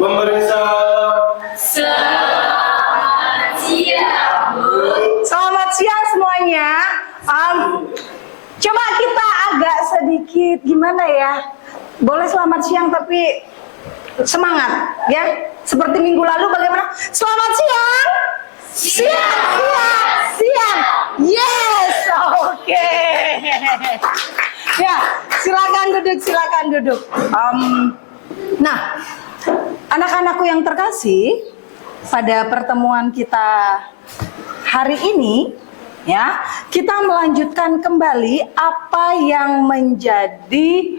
Memeriksa. Selamat siang semuanya. Coba kita agak sedikit gimana ya? Boleh selamat siang tapi semangat ya. Seperti minggu lalu bagaimana? Selamat siang. Siang. Yes, oke. Ya, silakan duduk. Nah, anak-anakku yang terkasih, pada pertemuan kita hari ini, ya, kita melanjutkan kembali apa yang menjadi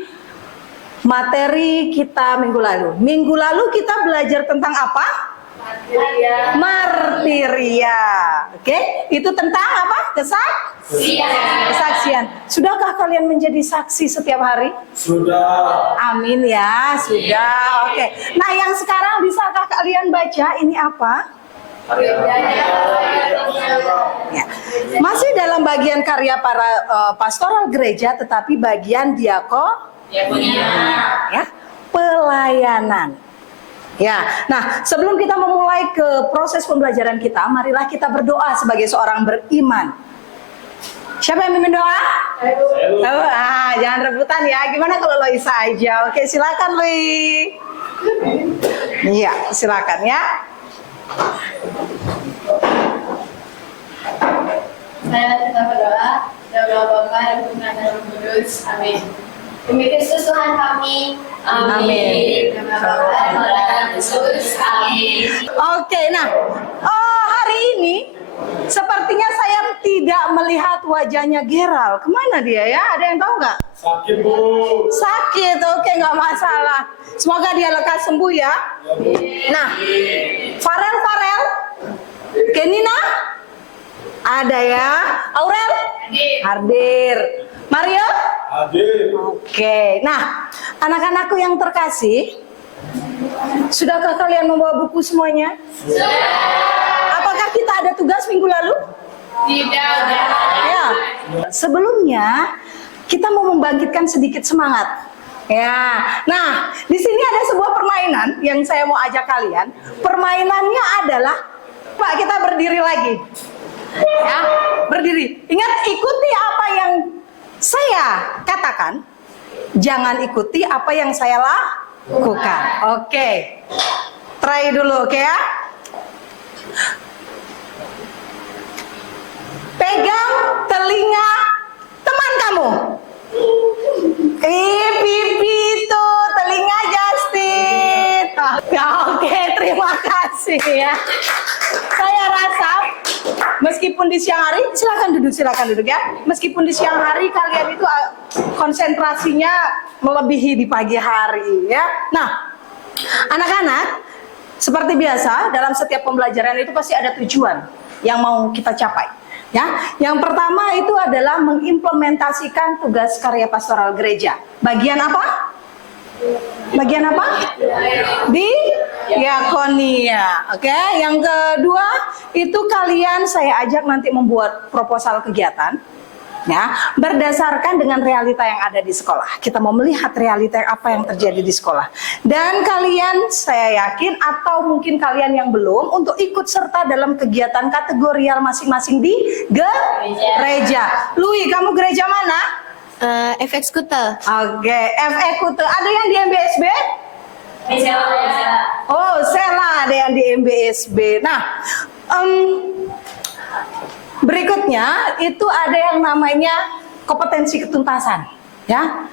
materi kita minggu lalu. Minggu lalu kita belajar tentang apa? Martiria. Oke, itu tentang apa? Kesaksian. Sudahkah kalian menjadi saksi setiap hari? Sudah. Amin ya, sudah. Oke. Nah, yang sekarang bisakah kalian baca ini apa? Ya. Masih dalam bagian karya para pastoral gereja, tetapi bagian ya, pelayanan. Ya, nah sebelum kita memulai ke proses pembelajaran kita, marilah kita berdoa sebagai seorang beriman. Siapa yang mimpin doa? Jangan rebutan ya. Gimana kalau Loisa aja? Oke, silakan Lui. Iya, silakan ya. Marilah kita berdoa. Ya Allah Bapa dan Putra dan Roh Kudus. Amin. Demi Kristus Tuhan kami. Amin. Demi Bapa dan Putra dan Roh Kudus. Amin. Oke, nah hari ini sepertinya saya tidak melihat wajahnya Geral. Kemana dia ya? Ada yang tahu nggak? Sakit, Bu. Sakit, oke, nggak masalah. Semoga dia lekas sembuh ya. Nah, Farel, Kenina, ada ya. Aurel, hadir. Mario, Hadir. oke. Nah, anak-anakku yang terkasih, sudahkah kalian membawa buku semuanya? Apakah kita ada tugas minggu lalu? Tidak. Ya. Sebelumnya kita mau membangkitkan sedikit semangat. Ya. Nah, di sini ada sebuah permainan yang saya mau ajak kalian. Permainannya adalah, Pak, kita berdiri lagi. Ya, berdiri. Ingat, ikuti apa yang saya katakan. Jangan ikuti apa yang saya lakukan. Oke. Try dulu, oke ya? Pegang telinga teman kamu. Pipi itu telinga Justin. Oke, terima kasih ya. Saya rasa meskipun di siang hari, silakan duduk ya. Meskipun di siang hari kalian itu konsentrasinya melebihi di pagi hari ya. Nah, anak-anak, seperti biasa dalam setiap pembelajaran itu pasti ada tujuan yang mau kita capai. Ya, yang pertama itu adalah mengimplementasikan tugas karya pastoral gereja. Bagian apa? Di diakonia. Oke, yang kedua itu kalian saya ajak nanti membuat proposal kegiatan. Ya, berdasarkan dengan realita yang ada di sekolah. Kita mau melihat realita apa yang terjadi di sekolah. Dan kalian, saya yakin, atau mungkin kalian yang belum, untuk ikut serta dalam kegiatan kategorial masing-masing di gereja. Lui, kamu gereja mana? FX Kuta. Oke, FX Kuta. Ada yang di MBSB? Oh, Sela ada yang di MBSB. Nah, berikutnya itu ada yang namanya kompetensi ketuntasan, ya.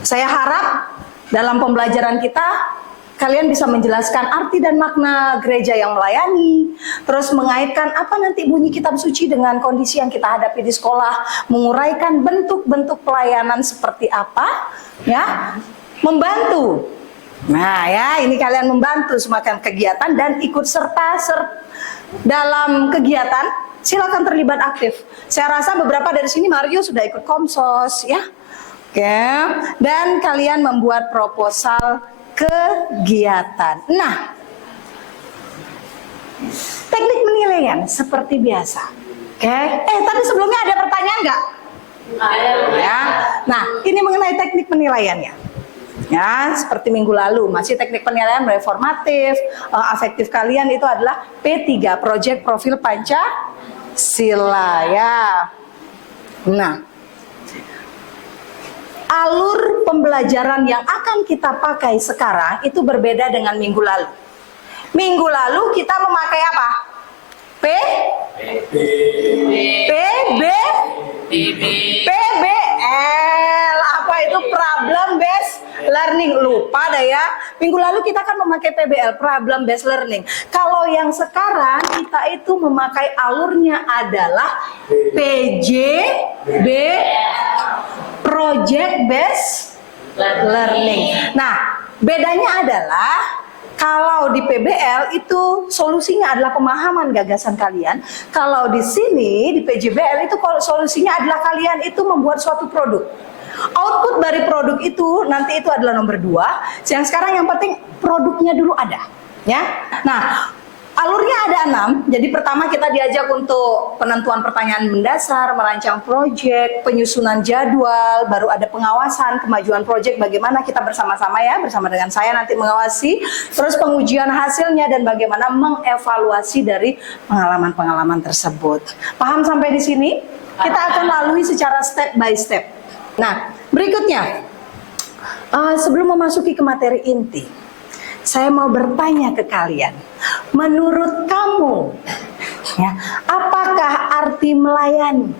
Saya harap dalam pembelajaran kita kalian bisa menjelaskan arti dan makna gereja yang melayani, terus mengaitkan apa nanti bunyi kitab suci dengan kondisi yang kita hadapi di sekolah, menguraikan bentuk-bentuk pelayanan seperti apa, ya, membantu. Nah ya, ini kalian membantu semakin kegiatan dan ikut serta dalam kegiatan, silakan terlibat aktif. Saya rasa beberapa dari sini Mario sudah ikut Komsos ya. Oke, dan kalian membuat proposal kegiatan. Nah, teknik penilaian seperti biasa. Oke, tapi sebelumnya ada pertanyaan nggak? Ada. Ya. Nah, ini mengenai teknik penilaiannya. Ya, seperti minggu lalu masih teknik penilaian reformatif, afektif kalian itu adalah P3, Project Profil Pancasila ya. Nah, alur pembelajaran yang akan kita pakai sekarang itu berbeda dengan minggu lalu. Minggu lalu kita memakai apa? PBL. Apa itu? Problem based learning. Lupa dah ya. Minggu lalu kita kan memakai PBL, problem based learning. Kalau yang sekarang kita itu memakai alurnya adalah PJB, project based learning. Nah, bedanya adalah kalau di PBL itu solusinya adalah pemahaman gagasan kalian. Kalau di sini di PJBL itu solusinya adalah kalian itu membuat suatu produk. Output dari produk itu nanti itu adalah nomor 2. Yang sekarang yang penting produknya dulu ada, ya. Nah, alurnya ada 6. Jadi pertama kita diajak untuk penentuan pertanyaan mendasar, merancang proyek, penyusunan jadwal, baru ada pengawasan, kemajuan proyek bagaimana kita bersama-sama ya, bersama dengan saya nanti mengawasi, terus pengujian hasilnya dan bagaimana mengevaluasi dari pengalaman-pengalaman tersebut. Paham sampai di sini? Kita akan lalui secara step by step. Nah, berikutnya, sebelum memasuki ke materi inti, saya mau bertanya ke kalian, menurut kamu, ya, apakah arti melayani?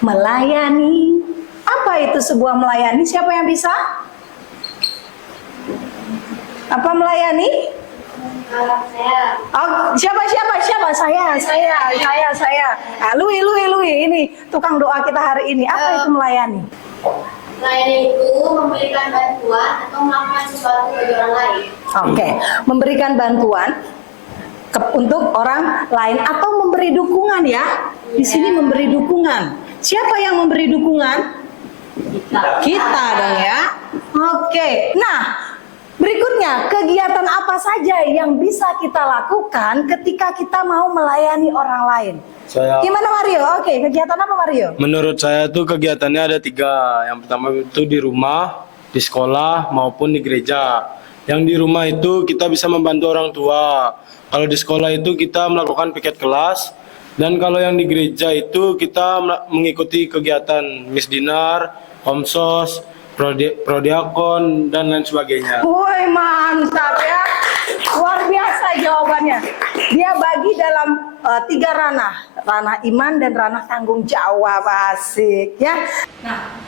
Melayani, apa itu sebuah melayani? Siapa yang bisa? Apa melayani? Saya. Oh, siapa? Saya. Nah, Lui, ini tukang doa kita hari ini. Apa itu melayani? Melayani itu memberikan bantuan atau melakukan sesuatu bagi orang lain. Oke, memberikan bantuan untuk orang lain atau memberi dukungan ya. Di sini memberi dukungan. Siapa yang memberi dukungan? Kita dong ya. Oke. Nah, berikutnya, kegiatan apa saja yang bisa kita lakukan ketika kita mau melayani orang lain? Gimana Mario? Oke, kegiatan apa Mario? Menurut saya tuh kegiatannya ada 3. Yang pertama itu di rumah, di sekolah, maupun di gereja. Yang di rumah itu kita bisa membantu orang tua. Kalau di sekolah itu kita melakukan piket kelas. Dan kalau yang di gereja itu kita mengikuti kegiatan Miss Dinar, Komsos, Prodiakon, dan lain sebagainya. Woi, mantap ya. Luar biasa jawabannya. Dia bagi dalam 3 ranah. Ranah iman dan ranah tanggung jawab. Asik ya. Nah,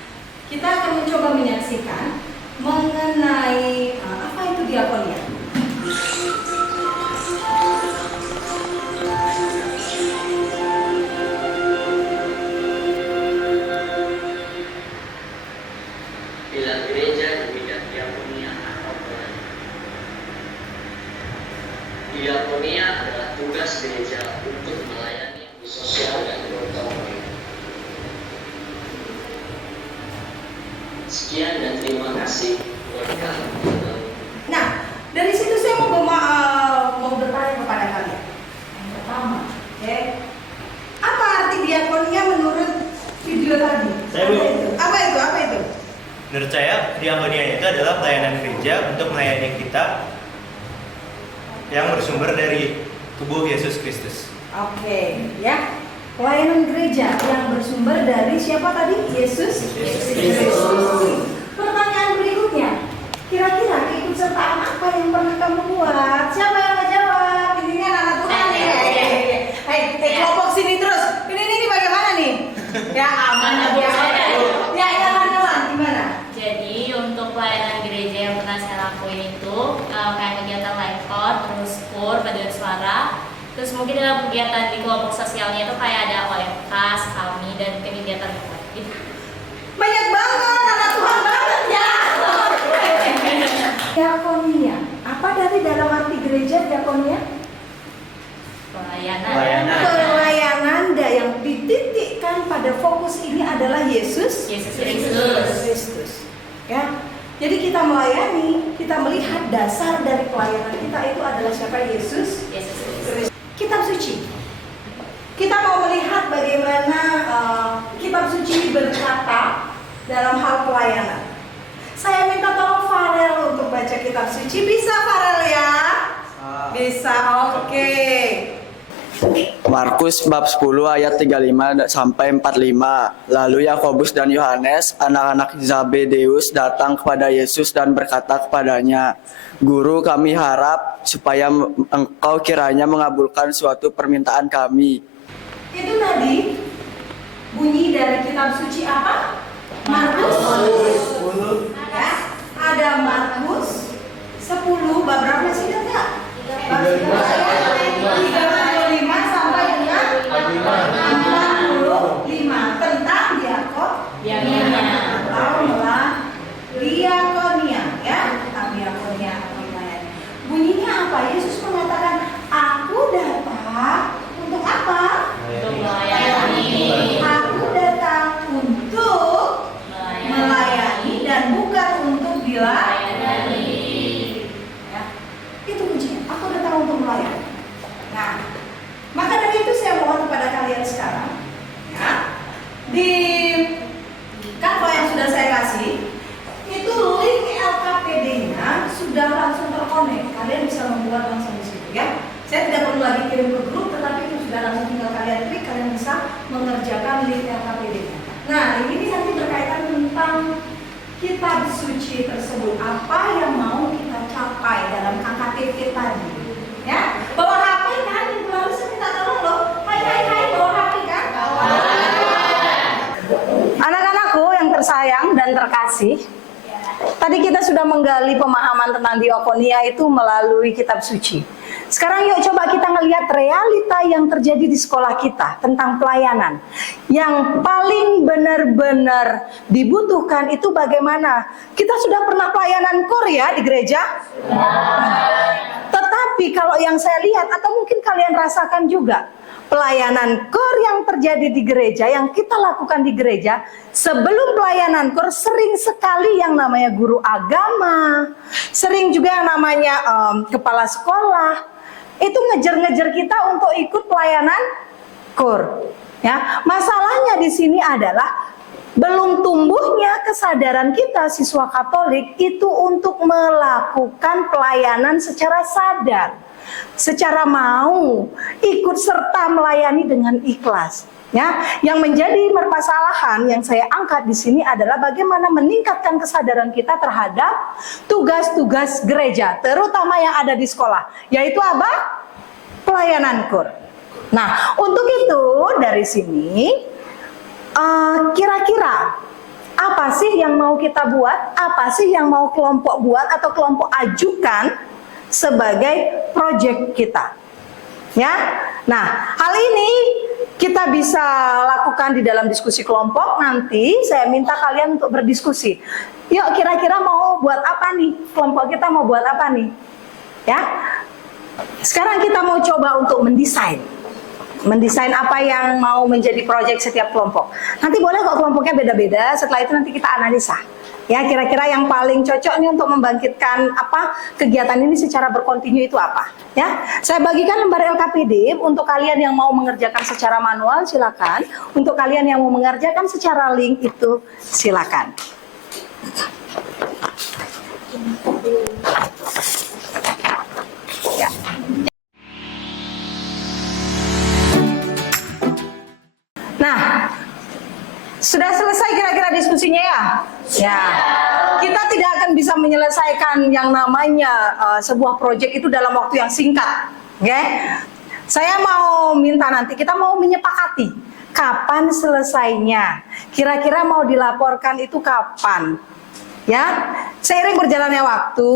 kita akan mencoba menyaksikan mengenai apa itu diakonia. Bila gereja di bidang diakonia atau pelayanan. Diakonia adalah tugas gereja untuk melayani sosial dan bertanggung. Sekian dan terima kasih. Berkah. Nah, dari situ saya mau bertanya kepada kalian. Yang pertama, apa arti diakonia menurut video tadi? Apa itu? Menurut saya, diakonia itu adalah pelayanan gereja untuk melayani kita yang bersumber dari tubuh Yesus Kristus. Oke, ya. Pelayanan gereja yang bersumber dari siapa tadi? Yesus. Pertanyaan berikutnya, kira-kira keikutsertaan apa yang pernah kamu buat? Siapa yang mau jawab? Ini kan anak Tuhan ya. Kelompok sini terus. Ini bagaimana nih? Ya aman ya. Ya, gimana? Jadi untuk pelayanan gereja yang pernah saya lakuin itu kayak kegiatan live code, terus kur, paduan suara, terus mungkin dalam kegiatan di kelompok sosialnya itu kayak ada OFK, kami dan kegiatan gitu. Banyak banget, anak Tuhan banget ya. Diakonia, apa dari dalam arti gereja diakonia? Pelayanan. Pelayanan dan yang dititikkan pada fokus ini adalah Yesus Kristus. Ya. Jadi kita melayani, kita melihat dasar dari pelayanan kita itu adalah siapa? Yesus Kristus. Kitab suci. Kita mau melihat bagaimana kitab suci berkata dalam hal pelayanan. Saya minta tolong Farel untuk baca kitab suci. Bisa Farel ya? Bisa, oke. Markus bab 10 ayat 35 sampai 45. Lalu Yakobus dan Yohanes, anak-anak Zebedeus, datang kepada Yesus dan berkata kepadanya, "Guru, kami harap supaya engkau kiranya mengabulkan suatu permintaan kami." Itu tadi bunyi dari kitab suci apa? Markus 10. Ya, ada Markus 10 bab berapa sih enggak? Bab 35 sampai dengan 45 tentang diakonia, ya, diakonia. Bunyinya apa? Yesus mengatakan, "Aku datang untuk apa? Aku datang untuk melayani dan bukan untuk dilayani." Ya, itu kuncinya. Aku datang untuk melayani. Nah, maka dari itu saya mohon kepada kalian sekarang, ya, di Canva yang sudah saya kasih, itu link LKPD-nya sudah langsung terkonek. Kalian bisa membuat langsung di situ, ya. Saya tidak perlu lagi kirim ke grup, tetapi itu sudah langsung tinggal kalian klik, kalian bisa mengerjakan link LKPD-nya. Nah, ini nanti berkaitan tentang kitab suci tersebut. Apa yang mau kita capai dalam KKTP tadi? Ya, bawa HP kan? Minggu lalu saya minta tolong loh. Hai, bawa HP kan? Anak-anakku yang tersayang dan terkasih, tadi kita sudah menggali pemahaman tentang diakonia itu melalui kitab suci. Sekarang yuk coba kita ngelihat realita yang terjadi di sekolah kita tentang pelayanan. Yang paling benar-benar dibutuhkan itu bagaimana? Kita sudah pernah pelayanan KOR ya di gereja? Tetapi kalau yang saya lihat atau mungkin kalian rasakan juga, pelayanan KOR yang terjadi di gereja, yang kita lakukan di gereja, sebelum pelayanan KOR sering sekali yang namanya guru agama, sering juga yang namanya kepala sekolah, itu ngejar-ngejar kita untuk ikut pelayanan KOR. Ya, masalahnya di sini adalah belum tumbuhnya kesadaran kita siswa Katolik itu untuk melakukan pelayanan secara sadar, secara mau ikut serta melayani dengan ikhlas. Ya, yang menjadi permasalahan yang saya angkat di sini adalah bagaimana meningkatkan kesadaran kita terhadap tugas-tugas gereja, terutama yang ada di sekolah, yaitu apa? Pelayanan KOR. Nah, untuk itu dari sini kira-kira apa sih yang mau kita buat? Apa sih yang mau kelompok buat atau kelompok ajukan sebagai proyek kita? Ya. Nah, hal ini kita bisa lakukan di dalam diskusi kelompok. Nanti saya minta kalian untuk berdiskusi. Yuk, kira-kira mau buat apa nih? Kelompok kita mau buat apa nih? Ya. Sekarang kita mau coba untuk mendesain apa yang mau menjadi proyek setiap kelompok. Nanti boleh kok kelompoknya beda-beda. Setelah itu nanti kita analisa. Ya, kira-kira yang paling cocok nih untuk membangkitkan apa kegiatan ini secara berkontinu itu apa? Ya, saya bagikan lembar LKPD untuk kalian yang mau mengerjakan secara manual silakan. Untuk kalian yang mau mengerjakan secara link itu silakan. Ya. Nah, sudah selesai kira-kira diskusinya ya? Ya. Kita tidak akan bisa menyelesaikan yang namanya sebuah proyek itu dalam waktu yang singkat. Oke? Saya mau minta nanti kita mau menyepakati kapan selesainya. Kira-kira mau dilaporkan itu kapan? Ya. Seiring berjalannya waktu,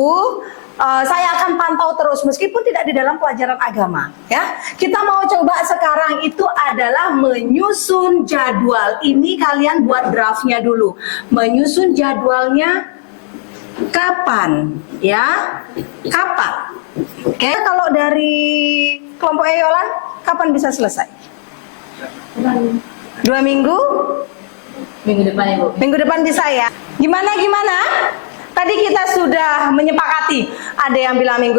saya akan pantau terus meskipun tidak di dalam pelajaran agama, ya. Kita mau coba sekarang itu adalah menyusun jadwal. Ini kalian buat draftnya dulu. Menyusun jadwalnya kapan, ya? Kapan? Oke, kalau dari kelompok Yolan kapan bisa selesai? 2 minggu? Minggu depan Ibu. Minggu depan bisa ya? Gimana? Tadi kita sudah menyepakati, ada yang bilang minggu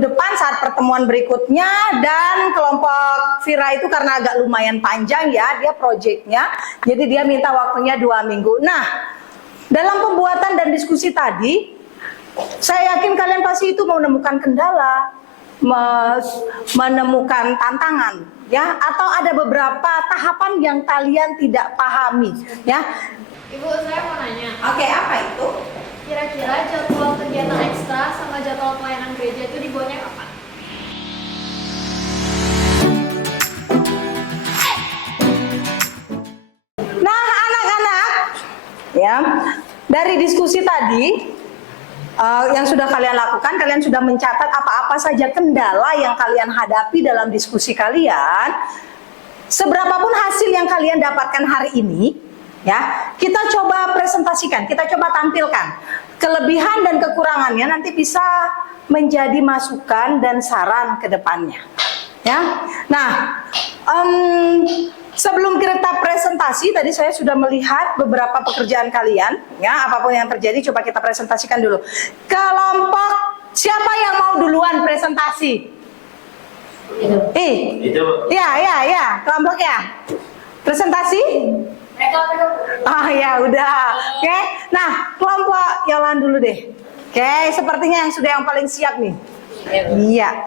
depan saat pertemuan berikutnya, dan kelompok Vira itu karena agak lumayan panjang ya, dia proyeknya, jadi dia minta waktunya 2 minggu. Nah, dalam pembuatan dan diskusi tadi, saya yakin kalian pasti itu menemukan kendala, menemukan tantangan, ya, atau ada beberapa tahapan yang kalian tidak pahami, ya. Ibu, saya mau nanya. Oke, apa itu? Kira-kira jadwal kegiatan ekstra sama jadwal pelayanan gereja itu dibuatnya kapan? Nah, anak-anak, ya, dari diskusi tadi yang sudah kalian lakukan, kalian sudah mencatat apa-apa saja kendala yang kalian hadapi dalam diskusi kalian. Seberapapun hasil yang kalian dapatkan hari ini, ya, kita coba presentasikan, kita coba tampilkan kelebihan dan kekurangannya, nanti bisa menjadi masukan dan saran ke depannya, ya. Nah, sebelum kita presentasi, tadi saya sudah melihat beberapa pekerjaan kalian, ya, apapun yang terjadi coba kita presentasikan dulu. Kelompok siapa yang mau duluan presentasi? Ya, kelompok ya. Presentasi? Oh ya, udah. Oke. Nah, kelompok Yolan dulu deh. Oke, sepertinya yang sudah yang paling siap nih. Iya.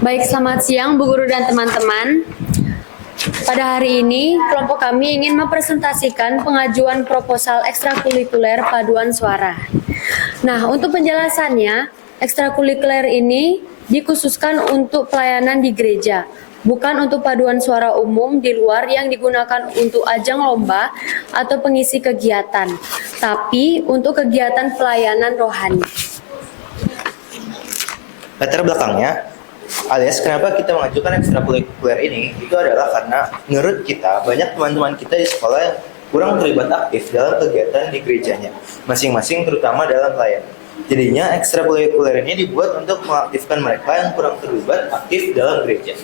Baik, selamat siang Bu Guru dan teman-teman. Pada hari ini, kelompok kami ingin mempresentasikan pengajuan proposal ekstrakurikuler paduan suara. Nah, untuk penjelasannya, ekstrakurikuler ini dikhususkan untuk pelayanan di gereja, bukan untuk paduan suara umum di luar yang digunakan untuk ajang lomba atau pengisi kegiatan, tapi untuk kegiatan pelayanan rohani. Latar belakangnya, alias kenapa kita mengajukan ekstrakurikuler ini, itu adalah karena menurut kita banyak teman-teman kita di sekolah yang kurang terlibat aktif dalam kegiatan di gerejanya, masing-masing terutama dalam pelayanan. Jadinya ekstrakurikuler ini dibuat untuk mengaktifkan mereka yang kurang terlibat aktif dalam gereja.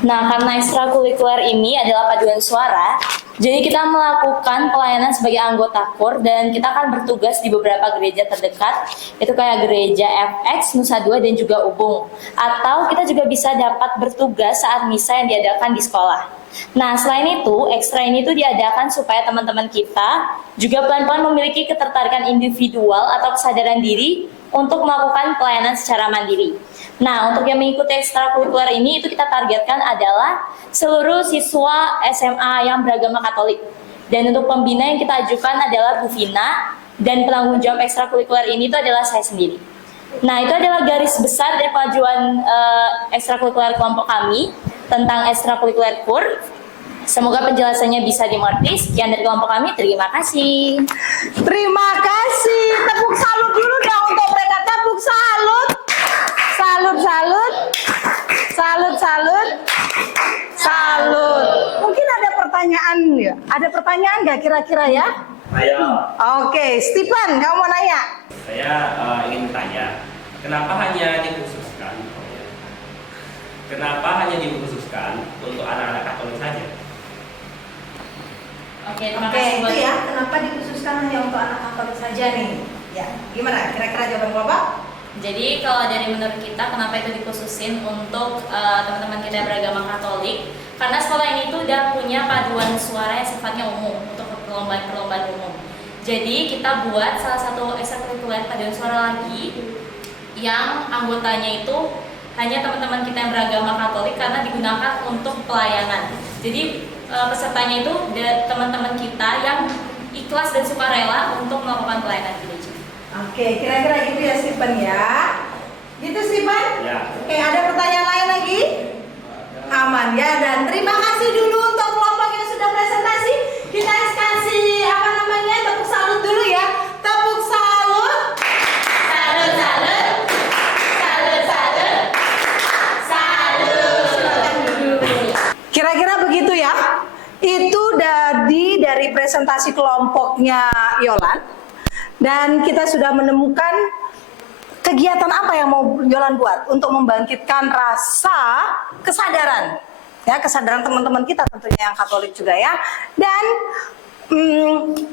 Nah, karena ekstrakurikuler ini adalah paduan suara, jadi kita melakukan pelayanan sebagai anggota KUR dan kita akan bertugas di beberapa gereja terdekat, itu kayak gereja FX, Nusa Dua, dan juga Ubung. Atau kita juga bisa dapat bertugas saat misa yang diadakan di sekolah. Nah, selain itu, ekstra ini tuh diadakan supaya teman-teman kita juga pelan-pelan memiliki ketertarikan individual atau kesadaran diri untuk melakukan pelayanan secara mandiri. Nah, untuk yang mengikuti ekstrakurikuler ini itu kita targetkan adalah seluruh siswa SMA yang beragama Katolik. Dan untuk pembina yang kita ajukan adalah Bu Vina, dan penanggung jawab ekstrakurikuler ini itu adalah saya sendiri. Nah, itu adalah garis besar dari pengajuan ekstrakurikuler kelompok kami tentang ekstrakurikuler KUR. Semoga penjelasannya bisa dimengerti. Sekian dari kelompok kami, terima kasih. Terima kasih. Tepuk salut dulu dong untuk mereka. Tepuk salut. Salut, salut. Salut, salut. Salut. Mungkin ada pertanyaan ya? Ada pertanyaan nggak kira-kira ya? Oke, Stephen, kamu mau nanya? Saya ingin bertanya, kenapa hanya dikhususkan untuk anak-anak Katolik saja? Oke, terima kasih itu ya. Kenapa dikhususkan hanya untuk anak Katolik saja nih? Ya, gimana? Kira-kira jawaban Bapak? Jadi kalau dari menurut kita, kenapa itu dikhususin untuk teman-teman kita yang beragama Katolik? Karena sekolah ini tuh udah punya paduan suara yang sifatnya umum untuk perlombaan-perlombaan umum. Jadi kita buat salah satu ekstrakurikuler paduan suara lagi yang anggotanya itu hanya teman-teman kita yang beragama Katolik karena digunakan untuk pelayanan. Jadi pesertanya itu teman-teman kita yang ikhlas dan sukarela untuk melakukan pelayanan gereja. Oke, kira-kira gitu ya Stephen ya. Gitu Stephen? Ya. Oke, ada pertanyaan lain lagi? Aman ya, dan terima kasih dulu untuk kelompok yang sudah presentasi. Kita kasih tepuk salut dulu ya. Tepuk salut. Salut, salut. Salut, salut. Salut. Silakan duduk. presentasi kelompoknya Yolan. Dan kita sudah menemukan kegiatan apa yang mau Yolan buat untuk membangkitkan rasa kesadaran. Ya, kesadaran teman-teman kita tentunya yang Katolik juga ya. Dan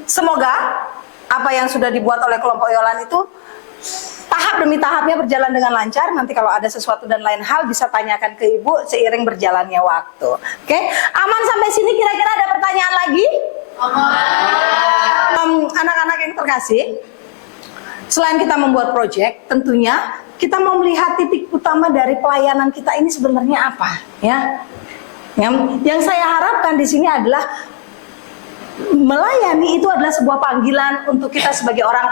semoga apa yang sudah dibuat oleh kelompok Yolan itu tahap demi tahapnya berjalan dengan lancar. Nanti kalau ada sesuatu dan lain hal bisa tanyakan ke Ibu seiring berjalannya waktu. Oke, aman sampai sini? Kira-kira ada pertanyaan lagi? Anak-anak yang terkasih, selain kita membuat proyek, tentunya kita mau melihat titik utama dari pelayanan kita ini sebenarnya apa, ya? Yang saya harapkan di sini adalah melayani itu adalah sebuah panggilan untuk kita sebagai orang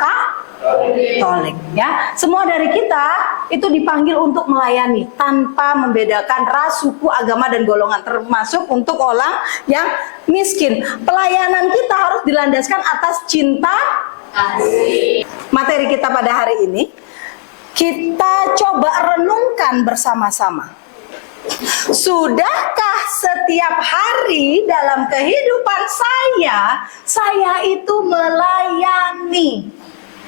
Katolik, ya. Semua dari kita itu dipanggil untuk melayani tanpa membedakan ras, suku, agama dan golongan, termasuk untuk orang yang miskin. Pelayanan kita harus dilandaskan atas cinta kasih. Materi kita pada hari ini kita coba renungkan bersama-sama. Sudahkah setiap hari dalam kehidupan saya itu melayani?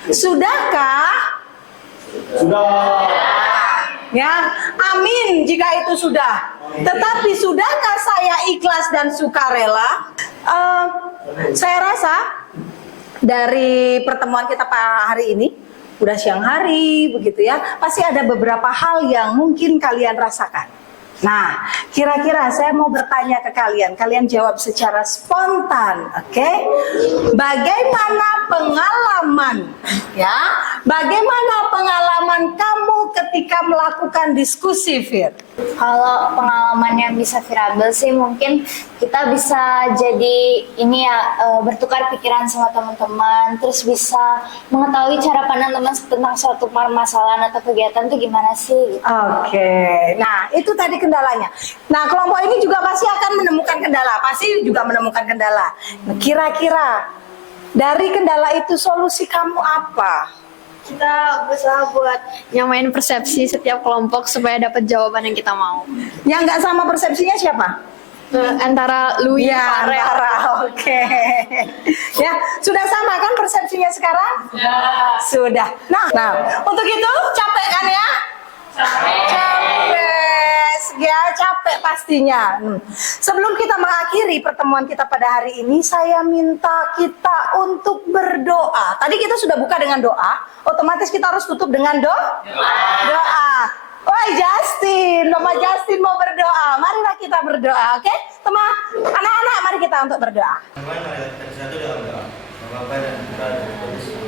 Sudahkah? Sudah. Ya, amin jika itu sudah. Tetapi sudahkah saya ikhlas dan sukarela? Saya rasa dari pertemuan kita hari ini, udah siang hari begitu ya, pasti ada beberapa hal yang mungkin kalian rasakan. Nah, kira-kira saya mau bertanya ke kalian, kalian jawab secara spontan, oke? Bagaimana pengalaman, ya? Bagaimana pengalaman kamu ketika melakukan diskusi, Fir? Kalau pengalaman yang bisa virable sih mungkin kita bisa jadi ini ya, bertukar pikiran sama teman-teman, terus bisa mengetahui cara pandang teman tentang suatu permasalahan atau kegiatan tuh gimana sih. Oke, nah itu tadi kendalanya. Nah, kelompok ini juga pasti akan menemukan kendala, Nah, kira-kira dari kendala itu solusi kamu apa? Kita berusaha buat nyamain persepsi setiap kelompok supaya dapat jawaban yang kita mau. Yang nggak sama persepsinya siapa? Antara Louis, Ya, Farel. oke. Ya, sudah sama kan persepsinya sekarang? Ya. Sudah. Nah, untuk itu capek kan ya? Capek. Ya, capek pastinya. Sebelum kita mengakhiri pertemuan kita pada hari ini, saya minta kita untuk berdoa. Tadi kita sudah buka dengan doa, otomatis kita harus tutup dengan doa. Woi Justin, Mama Justin mau berdoa. Marilah kita berdoa, oke? Teman, anak-anak, mari kita untuk berdoa. Bapak dan Putra dan Kudus.